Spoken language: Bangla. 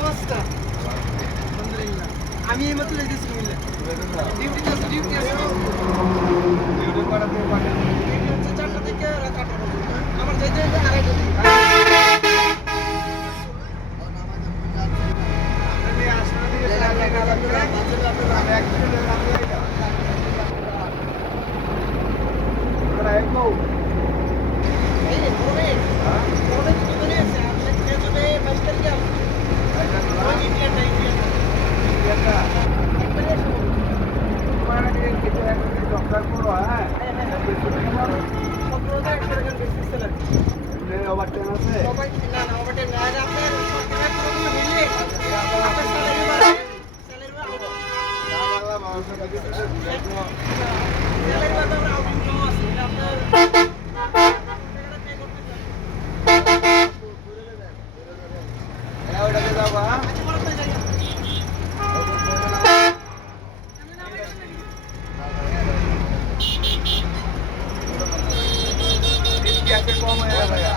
অবস্থা? আলহামদুলিল্লাহ। আমি এইমাত্র যাইতেছি মিলে। ডিউটিতে আছি, ডিউটি আছে। ডিউটি হচ্ছে 4টা থেকে রাত 8টা পর্যন্ত। আমার যাইতে যাইতে 2:30টা দিকে। এই গরমে গরমে কি করে আছে? আপনি খেয়ে যাবে 22 তারিখে আসবে। ওই ইন্ডিয়ানটা একবারে এসে বলুন। সতেরোটা একবারে বেশি স্যালারি। সবাই না না ওভারটাইম না। আর আপনার সরকারের পুরোগুলো মিলিয়ে আপনার স্যালারি বাড়বে। স্যালারি বাড়বে। স্যালারি বাড়বে আবার আউটিং জমা আছে। এটা আপনার টাকাটা পে করতে চান। আচ্ছা বড় করে যাই। কম হয়ে ভাইয়া